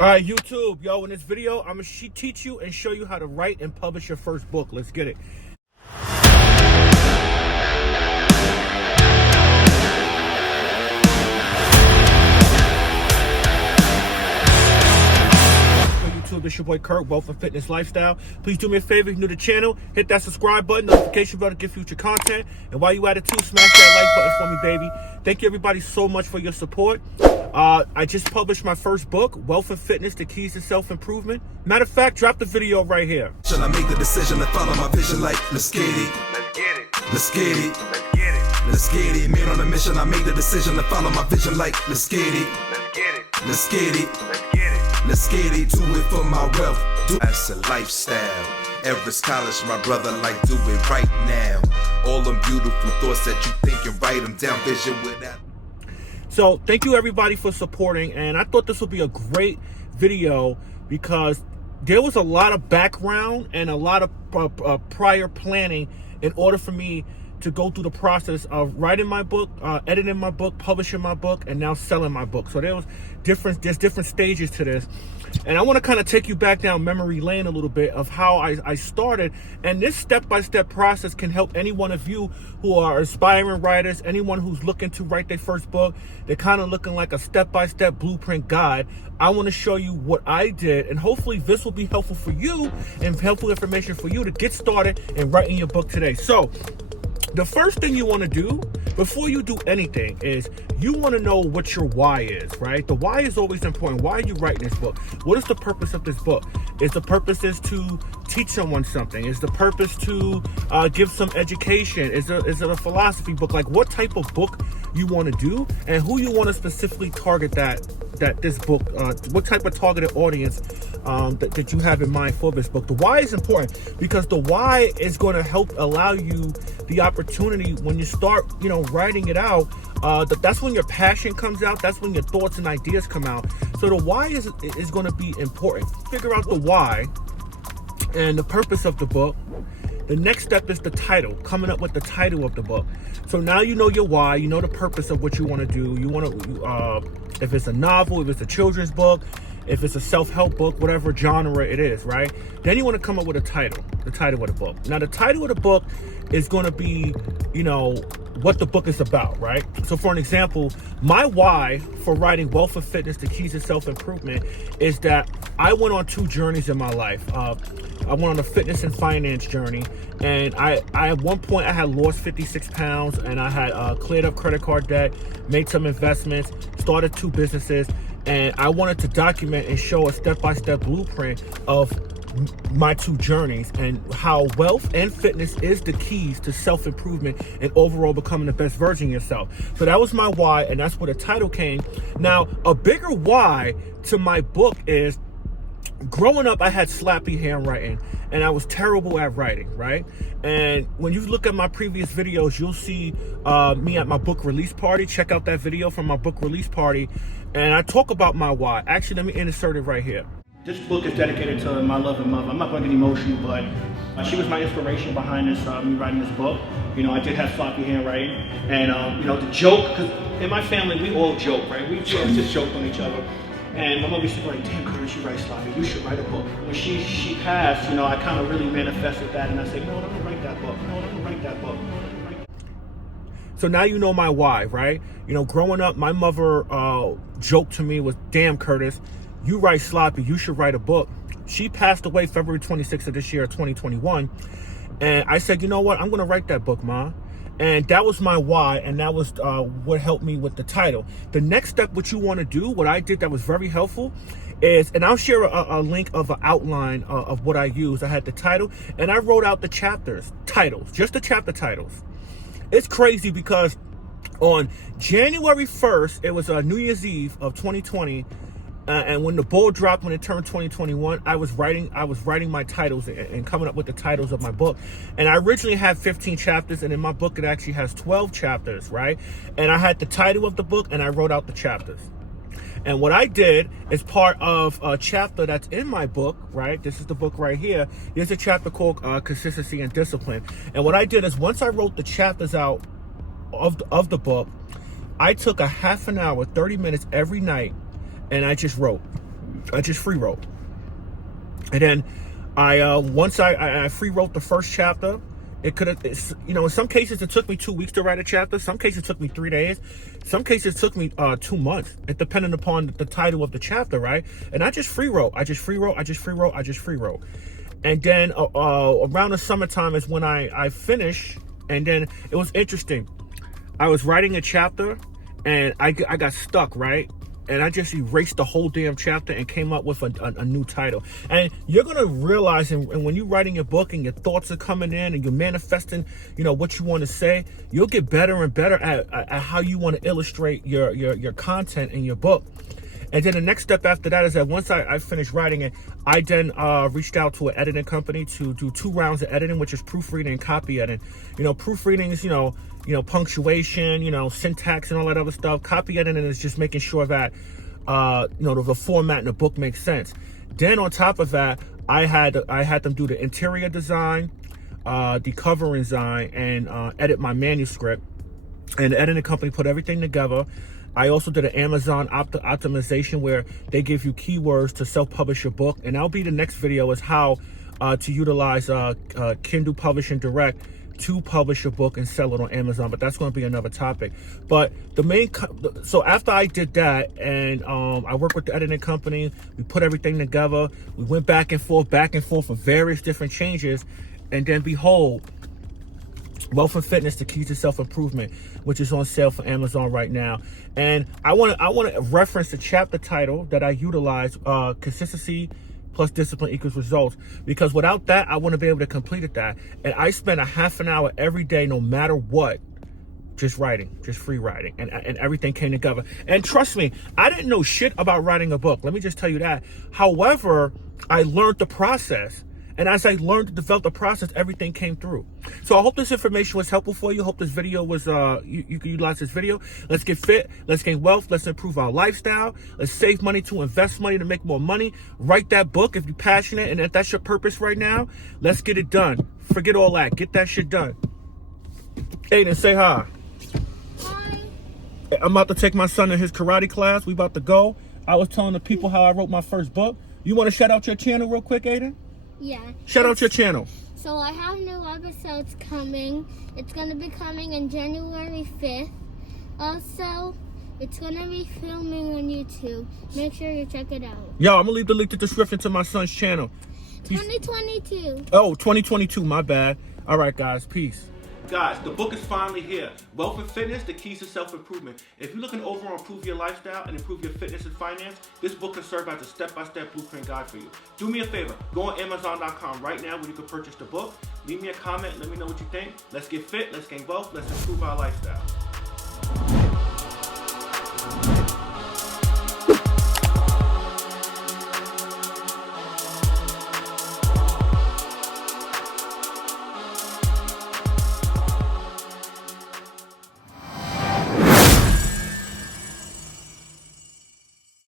All right, YouTube, yo, in this video, I'm going to teach you and show you how to write and publish your first book. Let's get it. YouTube, this your boy Kurt, Wealth and Fitness Lifestyle. Please do me a favor, if you're new to the channel, hit that subscribe button, notification bell to get future content. And while you at it too, smash that like button for me, baby. Thank you everybody so much for your support. I just published my first book, Wealth and Fitness, The Keys to Self-Improvement. Matter of fact, drop the video right here. I make the decision to follow my vision like, let's get it. Let's get it. Let's get it. Let's get it. Let's get it. Man on a mission, I made the decision to follow my vision like, let's get it. Let's get it. Let's get it. Let's get it. Let's get it. Do it for my wealth. Do as a lifestyle. Everest College, my brother, like do it right now. All them beautiful thoughts that you think and write them down. Vision without. So thank you everybody for supporting, and I thought this would be a great video because there was a lot of background and a lot of prior planning in order for me to go through the process of writing my book, editing my book, publishing my book, and now selling my book. So there's different stages to this. And I want to kind of take you back down memory lane a little bit of how I started. And this step-by-step process can help any one of you who are aspiring writers, anyone who's looking to write their first book. They're kind of looking like a step-by-step blueprint guide. I want to show you what I did, and hopefully this will be helpful for you and helpful information for you to get started in writing your book today. So the first thing you want to do before you do anything is you want to know what your why is, right? The why is always important. Why are you writing this book? What is the purpose of this book? Is the purpose is to teach someone something? Is the purpose to give some education? Is it a philosophy book? Like what type of book you want to do and who you want to specifically target that this book, what type of targeted audience that you have in mind for this book. The why is important because the why is going to help allow you the opportunity when you start, writing it out. That's when your passion comes out. That's when your thoughts and ideas come out. So the why is going to be important. Figure out the why and the purpose of the book. The next step is the title, coming up with the title of the book. So now you know your why, you know the purpose of what you want to do. You want to, if it's a novel, if it's a children's book, if it's a self-help book, whatever genre it is, right? Then you want to come up with a title, the title of the book. Now the title of the book is going to be, what the book is about, right? So for an example, my why for writing Wealth and Fitness, The Keys to Self-Improvement is that I went on 2 journeys in my life. I went on a fitness and finance journey, and I at one point I had lost 56 pounds, and I had cleared up credit card debt, made some investments, started 2 businesses, and I wanted to document and show a step-by-step blueprint of my 2 journeys and how wealth and fitness is the keys to self-improvement and overall becoming the best version of yourself. So that was my why, and that's where the title came. Now, a bigger why to my book is growing up, I had slappy handwriting and I was terrible at writing, right? And when you look at my previous videos, you'll see me at my book release party. Check out that video from my book release party. And I talk about my why. Actually, let me insert it right here. This book is dedicated to my loving mother. I'm not going to get emotional, but she was my inspiration behind this, me writing this book. I did have sloppy handwriting. And, the joke, because in my family, we all joke, right? We just joke on each other. And my mom used to be like, damn, Curtis, you write sloppy. You should write a book. When she passed, I kind of really manifested that. And I said, no, let me write that book. No, let me write that book. So now you know my why, right? Growing up, my mother joked to me was, damn, Curtis, you write sloppy. You should write a book. She passed away February 26th of this year, 2021. And I said, you know what? I'm going to write that book, Ma. And that was my why, and that was what helped me with the title. The next step, what you want to do, what I did that was very helpful, is, and I'll share a link of an outline of what I used. I had the title, and I wrote out the titles, just the chapter titles. It's crazy because on January 1st, it was New Year's Eve of 2020, and when the ball dropped, when it turned 2021, I was writing my titles and coming up with the titles of my book. And I originally had 15 chapters, and in my book, it actually has 12 chapters, right? And I had the title of the book, and I wrote out the chapters. And what I did is part of a chapter that's in my book, right? This is the book right here. There's a chapter called Consistency and Discipline. And what I did is once I wrote the chapters out of the book, I took a half an hour, 30 minutes every night, and I just wrote. I just free wrote. And then once I free wrote the first chapter, it could have, in some cases it took me 2 weeks to write a chapter. Some cases it took me 3 days. Some cases it took me 2 months. It depended upon the title of the chapter, right? And I just free wrote. I just free wrote. And then around the summertime is when I finished. And then it was interesting. I was writing a chapter and I got stuck, right? And I just erased the whole damn chapter and came up with a new title. And you're going to realize, and when you're writing your book and your thoughts are coming in and you're manifesting, what you want to say, you'll get better and better at how you want to illustrate your content in your book. And then the next step after that is that once I finished writing it, I then reached out to an editing company to do 2 rounds of editing, which is proofreading and copy editing. Proofreading is, punctuation, syntax and all that other stuff. Copy editing is just making sure that, the format in the book makes sense. Then on top of that, I had them do the interior design, the cover design, and edit my manuscript. And the editing company put everything together. I also did an Amazon optimization where they give you keywords to self-publish your book. And that'll be the next video, is how to utilize Kindle Publishing Direct to publish your book and sell it on Amazon. But that's going to be another topic. But so after I did that, and I worked with the editing company, we put everything together. We went back and forth for various different changes. And then behold, Wealth and Fitness, the Keys to Self-Improvement, which is on sale for Amazon right now. And I want to reference the chapter title that I utilize, Consistency plus Discipline equals Results, because without that, I wouldn't be able to complete that. And I spent a half an hour every day, no matter what, just writing, just free writing, and everything came together. And trust me, I didn't know shit about writing a book. Let me just tell you that. However, I learned the process. And as I learned to develop the process, everything came through. So I hope this information was helpful for you. Hope this video was, you can utilize this video. Let's get fit. Let's gain wealth. Let's improve our lifestyle. Let's save money to invest money to make more money. Write that book if you're passionate and if that's your purpose right now. Let's get it done. Forget all that. Get that shit done. Aiden, say hi. Hi. I'm about to take my son to his karate class. We about to go. I was telling the people how I wrote my first book. You want to shout out your channel real quick, Aiden? Yeah. Shout out your channel. So I have new episodes coming. It's going to be coming on January 5th. Also, it's going to be filming on YouTube. Make sure you check it out. Yo, I'm going to leave the link to the description to my son's channel. 2022. Oh, 2022, my bad. All right, guys, peace. Guys, the book is finally here. Wealth and Fitness, the Keys to Self-Improvement. If you're looking to overall improve your lifestyle and improve your fitness and finance, this book can serve as a step-by-step blueprint guide for you. Do me a favor, go on Amazon.com right now where you can purchase the book. Leave me a comment, let me know what you think. Let's get fit, let's gain wealth, let's improve our lifestyle.